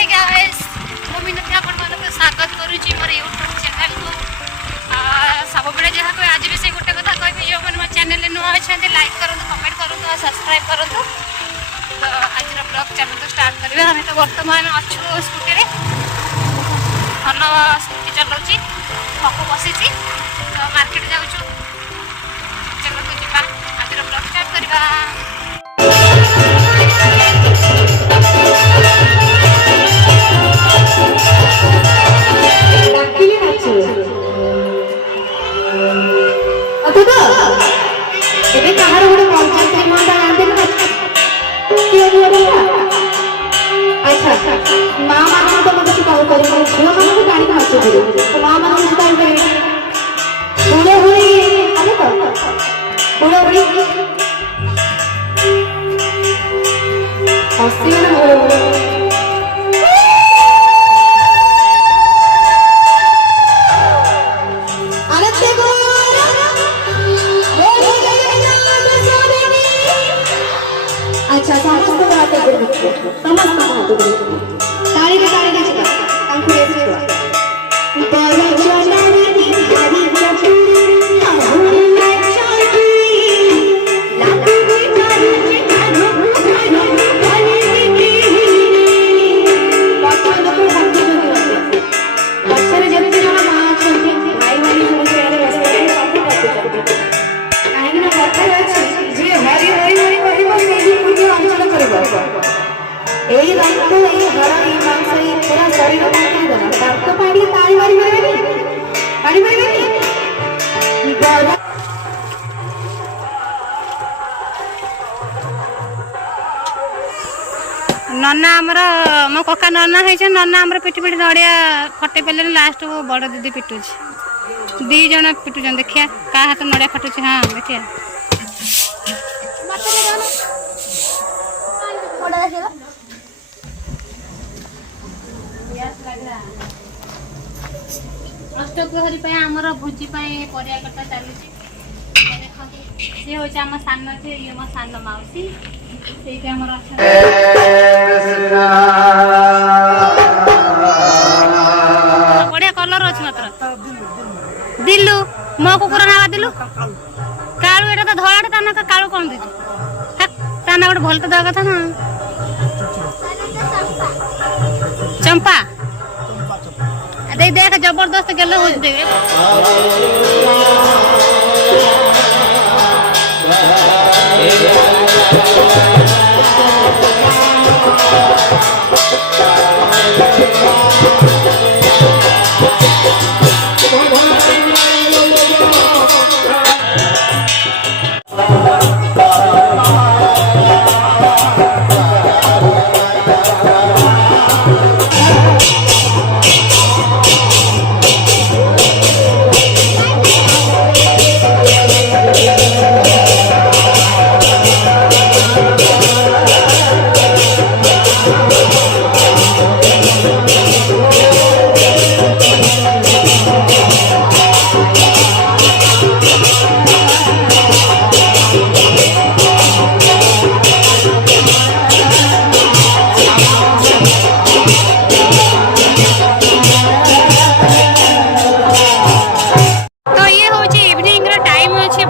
Hi guys मु मिनती आपण मानक स्वागत करूची मोर यूट्यूब चैनल को सब बेले जहाँ कोई आज भी से गोटे कथा कहबी जो मन चैनल नुआ अच्छा लाइक करंतु कमेंट करंतु और सब्सक्राइब करंतु। तो आज ब्लॉग चैनल स्टार्ट करबे। हमें तो वर्तमान अच्छु स्कूटी रे हन स्कूटी चलाउची पको बसीची तो मार्केट जाउछु। चलो तो जीवा आज ब्लॉग स्टार्ट करबा। नन्ना आमर मो कका नन्ना है नन्ना आमर पिटी पिटी नड़िया फटे पे लास्ट को बड़ दीदी पिटुच दी जन पिटुचन देखिया का हाथ नड़िया फटुच। हाँ देखिया अष्टप्रहरी आमर भोजी परिया कटा चलुची सी हूँ आम सान से ये मो सान मौसी से बढ़िया कलर अच्छे मात्र दिलु मो कुकुर ना दिलु कालू एटा तो धड़ा ता ना कालू कौन दीजिए ता ना गोटे भल तो दवा कथा ना चंपा देख देख जबरदस्त गले हो देवे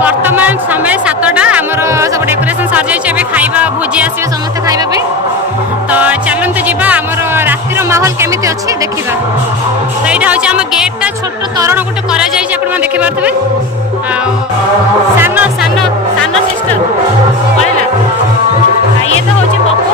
वर्तमान समय 7टा आमर सब डेकोरेशन सर जाइए खाइबा भोजी आसवे समस्त खाइबा पे तो चलते जीवा आमर रातिर माहौल केमिति अच्छी देखा। तो यहाँ हूँ आम गेटा छोट तोरण गोटे कर देखी पारे सान सान सान सिस्टर पड़ेगा ये तो हूँ पप्पू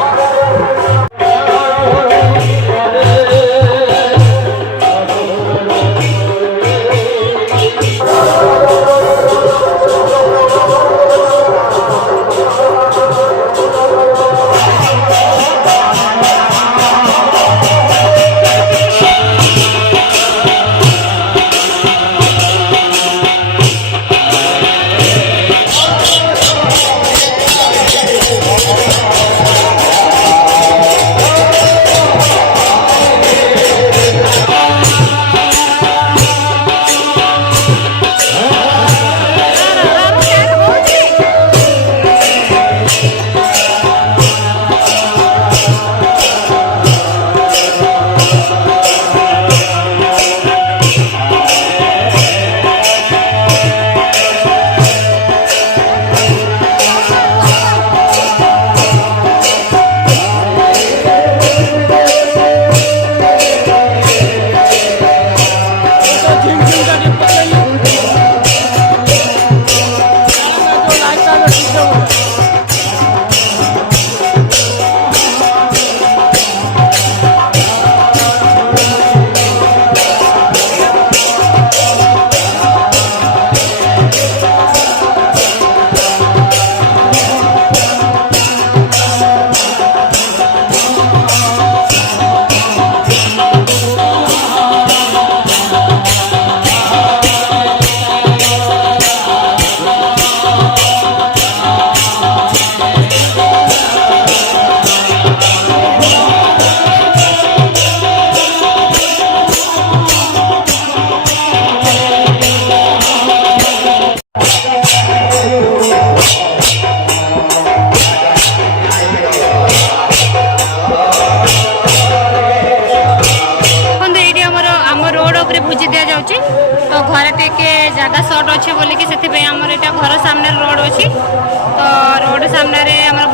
बाहर टे जगह सर्ट अच्छे बोलिकी से आमर यहाँ घर सामने रोड अच्छी तो रोड सामने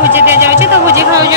भोजी दि जाऊँगी तो भोजी खाऊँ।